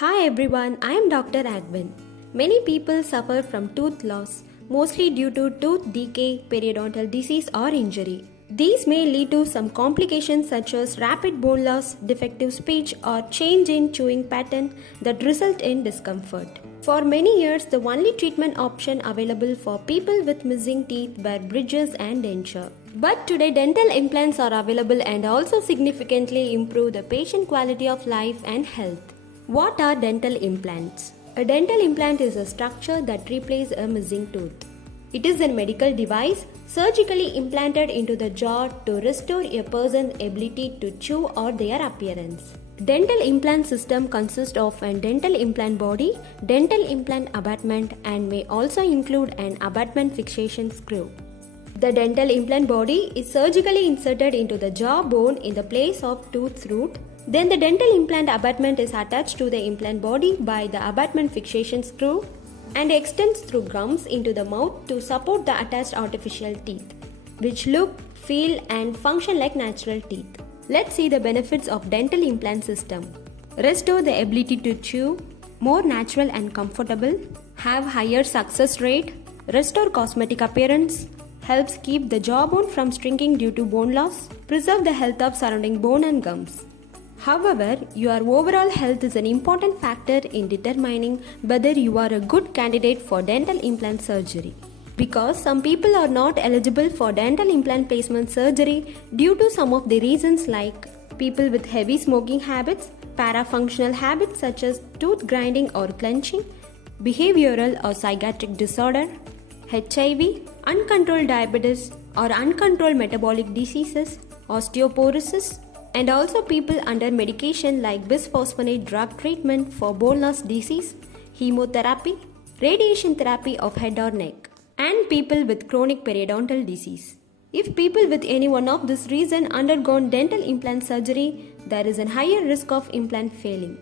Hi everyone, I am Dr. Agwin. Many people suffer from tooth loss, mostly due to tooth decay, periodontal disease or injury. These may lead to some complications such as rapid bone loss, defective speech or change in chewing pattern that result in discomfort. For many years, the only treatment option available for people with missing teeth were bridges and denture. But today dental implants are available and also significantly improve the patient quality of life and health. What are dental implants? A dental implant is a structure that replaces a missing tooth. It is a medical device surgically implanted into the jaw to restore a person's ability to chew or their appearance. Dental implant system consists of a dental implant body, dental implant abutment, and may also include an abutment fixation screw. The dental implant body is surgically inserted into the jaw bone in the place of tooth root. Then the dental implant abutment is attached to the implant body by the abutment fixation screw and extends through gums into the mouth to support the attached artificial teeth, which look, feel and function like natural teeth. Let's see the benefits of dental implant system. Restore the ability to chew, more natural and comfortable, have higher success rate, restore cosmetic appearance, helps keep the jawbone from shrinking due to bone loss, preserve the health of surrounding bone and gums. However, your overall health is an important factor in determining whether you are a good candidate for dental implant surgery. Because some people are not eligible for dental implant placement surgery due to some of the reasons like people with heavy smoking habits, parafunctional habits such as tooth grinding or clenching, behavioral or psychiatric disorder, HIV, uncontrolled diabetes or uncontrolled metabolic diseases, osteoporosis, and also people under medication like bisphosphonate drug treatment for bone loss disease, chemotherapy, radiation therapy of head or neck, and people with chronic periodontal disease. If people with any one of this reason undergone dental implant surgery, there is a higher risk of implant failing.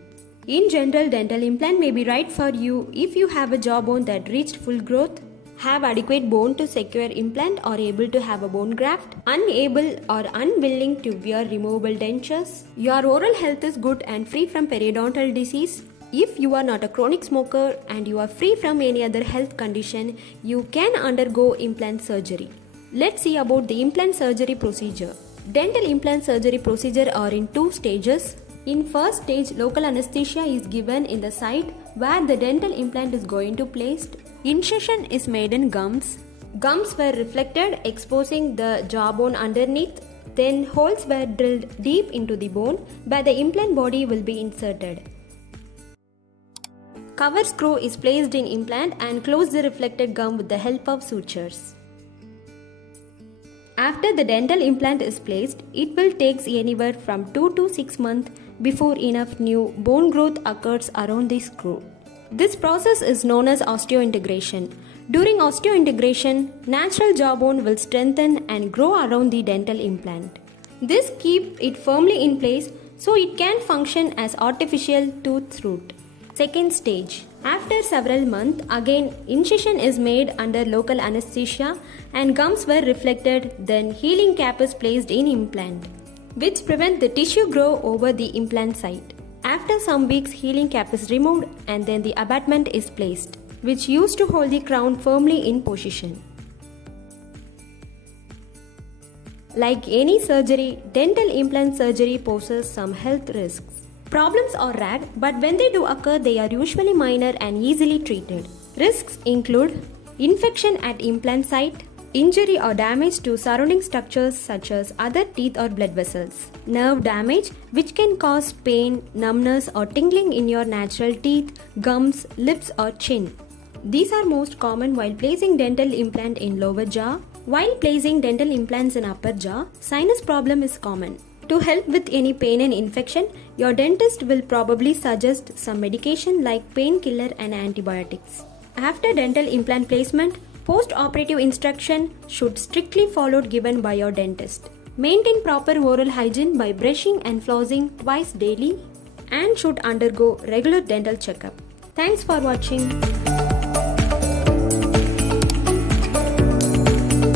In general, dental implant may be right for you if you have a jawbone that reached full growth, have adequate bone to secure implant or able to have a bone graft, unable or unwilling to wear removable dentures, your oral health is good and free from periodontal disease. If you are not a chronic smoker and you are free from any other health condition, you can undergo implant surgery. Let's see about the implant surgery procedure. Dental implant surgery procedure are in two stages. In first stage, local anesthesia is given in the site where the dental implant is going to placed. Incision is made in gums. Gums were reflected, exposing the jawbone underneath. Then holes were drilled deep into the bone where the implant body will be inserted. Cover screw is placed in implant and close the reflected gum with the help of sutures. After the dental implant is placed, it will take anywhere from 2 to 6 months before enough new bone growth occurs around the screw. This process is known as osseointegration. During osseointegration, natural jawbone will strengthen and grow around the dental implant. This keeps it firmly in place so it can function as artificial tooth root. Second stage. After several months, again incision is made under local anesthesia and gums were reflected, then healing cap is placed in implant, which prevent the tissue grow over the implant site. After some weeks, healing cap is removed and then the abutment is placed, which used to hold the crown firmly in position. Like any surgery, dental implant surgery poses some health risks. Problems are rare, but when they do occur, they are usually minor and easily treated. Risks include infection at implant site, injury or damage to surrounding structures such as other teeth or blood vessels, nerve damage which can cause pain, numbness or tingling in your natural teeth, gums, lips or chin. These are most common while placing dental implant in lower jaw. While placing dental implants in upper jaw, sinus problem is common. To help with any pain and infection, your dentist will probably suggest some medication like painkiller and antibiotics. After dental implant placement, post-operative instruction should strictly followed given by your dentist. Maintain proper oral hygiene by brushing and flossing twice daily and should undergo regular dental checkup. Thanks for watching.